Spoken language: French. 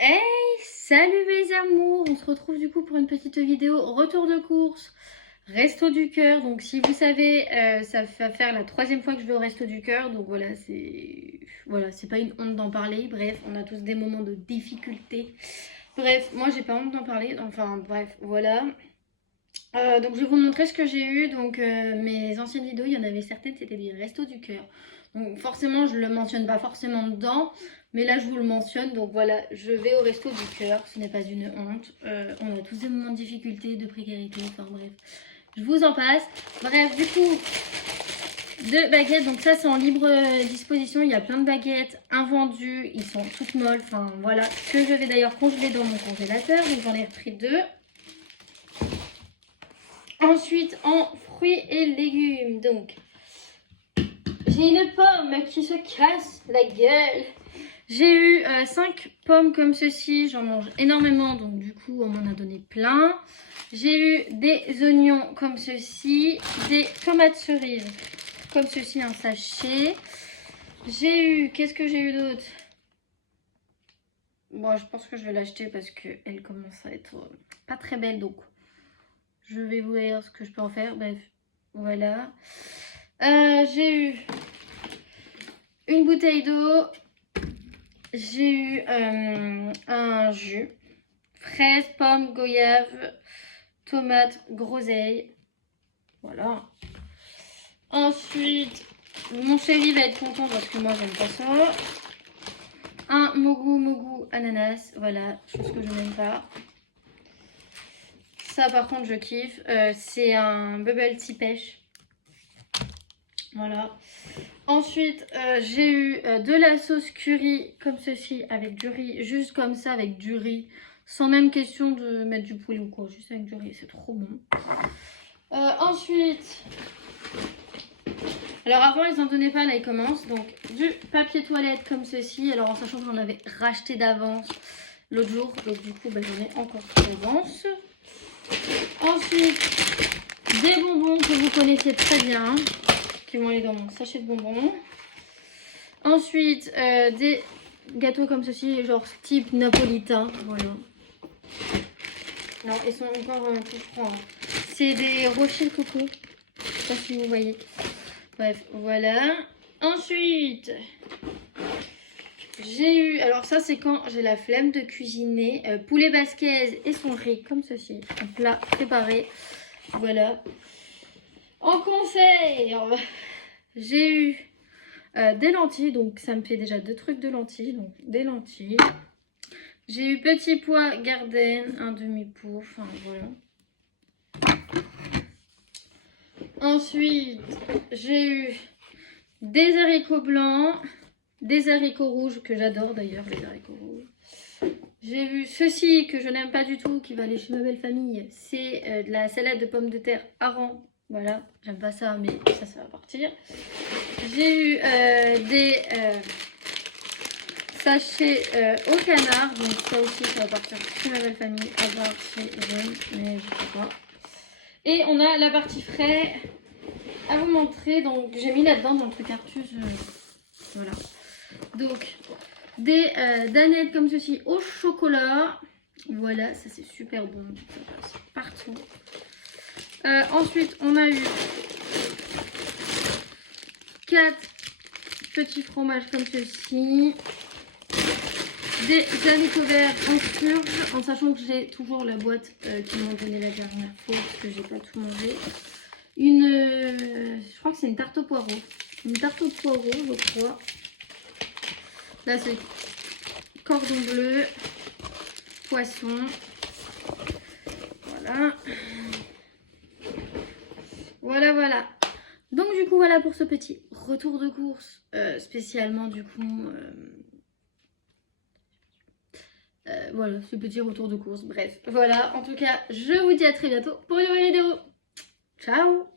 Hey, salut mes amours, on se retrouve du coup pour une petite vidéo retour de course, Resto du Cœur. Donc si vous savez, ça va faire la 3e fois que je vais au Resto du Cœur. Donc c'est pas une honte d'en parler. Bref, on a tous des moments de difficulté. Bref, moi j'ai pas honte d'en parler. Enfin bref, voilà. Donc je vais vous montrer ce que j'ai eu. Donc mes anciennes vidéos, il y en avait certaines, c'était des Restos du Cœur. Donc forcément, je le mentionne pas forcément dedans, mais là je vous le mentionne. Donc voilà, je vais au Resto du Cœur, ce n'est pas une honte. On a tous des moments de difficulté, de précarité, enfin bref. Je vous en passe. Bref, du coup, 2 baguettes. Donc ça c'est en libre disposition. Il y a plein de baguettes invendues. Ils sont toutes molles. Enfin voilà, que je vais d'ailleurs congeler dans mon congélateur. Donc j'en ai repris 2. Ensuite, en fruits et légumes, donc, j'ai une pomme qui se casse la gueule. J'ai eu 5 pommes comme ceci, j'en mange énormément, donc du coup, on m'en a donné plein. J'ai eu des oignons comme ceci, des tomates cerises comme ceci, un sachet. J'ai eu, qu'est-ce que j'ai eu d'autre? Bon, je pense que je vais l'acheter parce qu'elle commence à être pas très belle, donc je vais vous dire ce que je peux en faire. Bref, voilà. J'ai eu une bouteille d'eau. J'ai eu un jus. Fraises, pommes, goyave, tomates, groseille. Voilà. Ensuite, mon chéri va être content parce que moi j'aime pas ça. Un mogu ananas. Voilà, chose que je n'aime pas. Ça par contre je kiffe. C'est un bubble tea pêche. Voilà. Ensuite, j'ai eu de la sauce curry comme ceci avec du riz, juste comme ça avec du riz, sans même question de mettre du poulet ou quoi, juste avec du riz, c'est trop bon. Ensuite, alors avant ils en donnaient pas, là ils commencent, donc du papier toilette comme ceci, alors en sachant que j'en avais racheté d'avance l'autre jour, donc du coup j'en ai encore d'avance. Ensuite, des bonbons que vous connaissez très bien, qui vont aller dans mon sachet de bonbons. Ensuite, des gâteaux comme ceci, genre type napolitain. Voilà. Non, ils sont encore tout froids. C'est des rochers de coco. Je sais pas si vous voyez. Bref, voilà. Ensuite, j'ai eu... Alors ça, c'est quand j'ai la flemme de cuisiner. Poulet basquaise et son riz, comme ceci. Un plat préparé. Voilà. En conserve, j'ai eu... des lentilles, donc ça me fait déjà 2 trucs de lentilles, donc des lentilles. J'ai eu petits pois garden, un demi-pot, enfin voilà. Ensuite, j'ai eu des haricots blancs, des haricots rouges, que j'adore d'ailleurs les haricots rouges. J'ai eu ceci que je n'aime pas du tout, qui va aller chez ma belle famille, c'est de la salade de pommes de terre hareng. Voilà, j'aime pas ça, mais ça va partir. J'ai eu des sachets au canard. Donc ça aussi, ça va partir chez ma belle famille. À part chez Jeanne, mais je sais pas. Et on a la partie frais à vous montrer. Donc j'ai mis là-dedans dans le truc Artus. Voilà. Donc des danettes comme ceci au chocolat. Voilà, ça c'est super bon. Ça passe partout. Ensuite, on a eu 4 petits fromages comme ceci, des haricots verts en purge, en sachant que j'ai toujours la boîte qu'ils m'ont donnée la dernière fois parce que j'ai pas tout mangé. Je crois que c'est une tarte au poireau. Une tarte au poireau, je crois. Là, c'est cordon bleu, poisson. Voilà. Voilà. Donc du coup voilà pour ce petit retour de course, spécialement du coup, voilà ce petit retour de course, bref, voilà, en tout cas je vous dis à très bientôt pour une nouvelle vidéo, ciao.